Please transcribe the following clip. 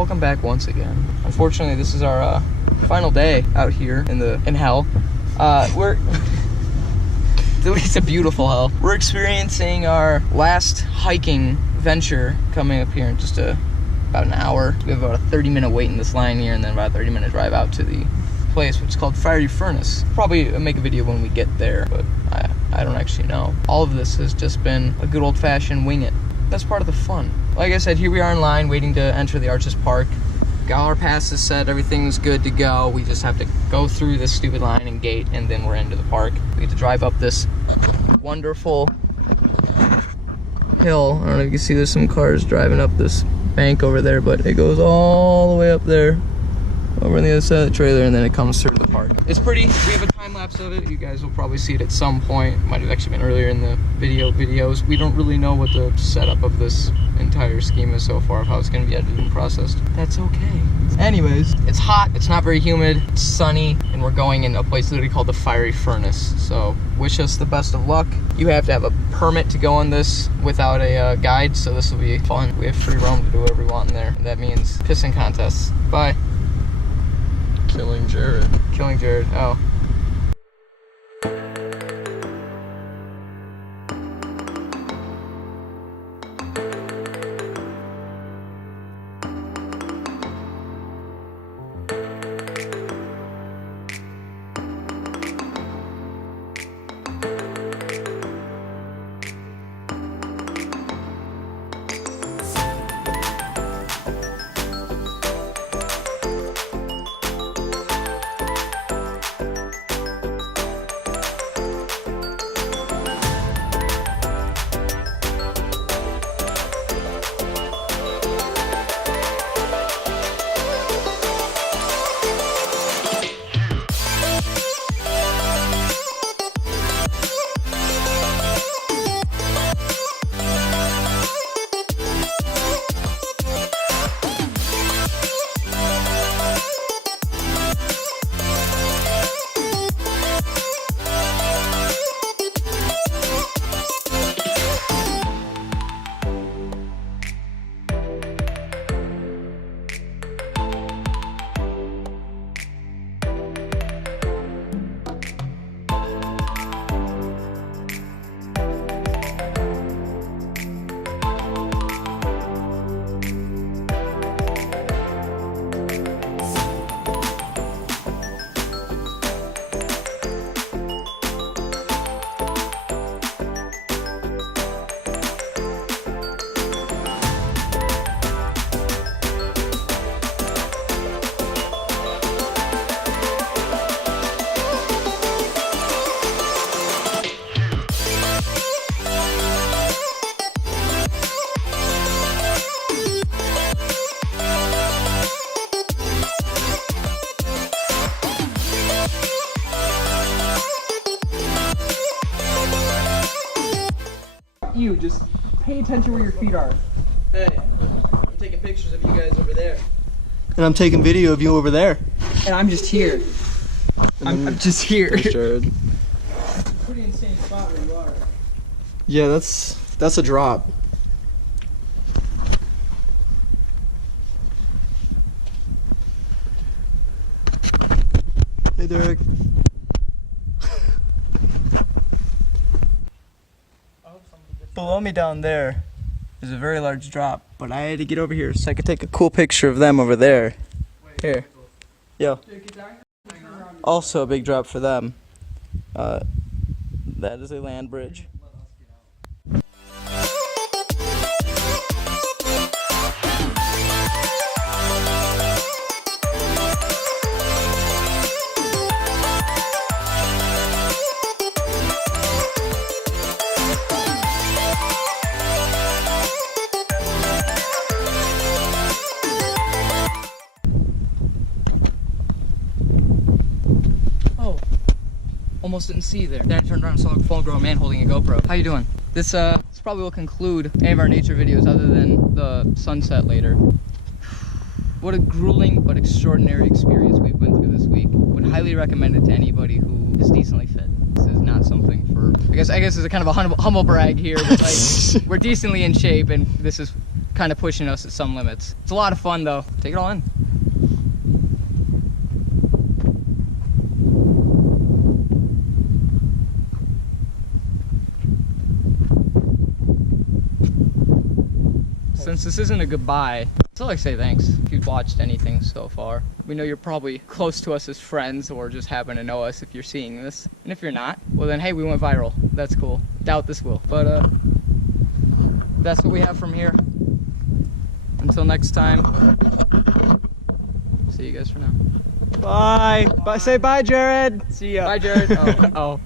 welcome back once again. Unfortunately, this is our final day out here in hell. It's a beautiful hell. We're experiencing our last hiking venture coming up here in just about an hour. We have about a 30-minute wait in this line here, and then about a 30-minute drive out to the place, which is called Fiery Furnace. Probably make a video when we get there, but I don't actually know. All of this has just been a good old-fashioned wing it. That's part of the fun. Like I said, here we are in line waiting to enter the Arches Park. Got our passes set, everything's good to go. We just have to go through this stupid line and gate, and then we're into the park. We get to drive up this wonderful hill. I don't know if you can see, there's some cars driving up this bank over there, but it goes all the way up there, over on the other side of the trailer, and then it comes through the park. It's pretty. We have a time lapse of it. You guys will probably see it at some point. It might have actually been earlier in the videos. We don't really know what the setup of this entire scheme is so far, of how it's going to be edited and processed. That's okay. Anyways, it's hot, it's not very humid, it's sunny, and we're going in a place literally called the Fiery Furnace. So wish us the best of luck. You have to have a permit to go on this without a guide, so this will be fun. We have free roam to do whatever we want in there. And that means pissing contests. Bye. Killing Jared. Killing Jared, oh. You just pay attention where your feet are. Hey, I'm taking pictures of you guys over there. And I'm taking video of you over there. And I'm just here. I'm just here. Jared. Pretty insane spot where you are. Yeah, that's a drop. Hey, Derek. Below me down there is a very large drop, but I had to get over here so I could take a cool picture of them over there. Here. Yo. Also a big drop for them. That is a land bridge. Almost didn't see you there. Then I turned around and saw a full-grown man holding a GoPro. How you doing? This probably will conclude any of our nature videos other than the sunset later. What a grueling but extraordinary experience we've been through this week. Would highly recommend it to anybody who is decently fit. This is not something for, I guess it's a kind of a humble brag here, but like, we're decently in shape, and this is kind of pushing us at some limits. It's a lot of fun though. Take it all in. Since this isn't a goodbye, I'd still like to say thanks if you've watched anything so far. We know you're probably close to us as friends or just happen to know us if you're seeing this. And if you're not, well then hey, we went viral. That's cool. Doubt this will. But that's what we have from here. Until next time. See you guys for now. Bye. Bye. Say bye, Jared. See ya. Bye, Jared. Oh.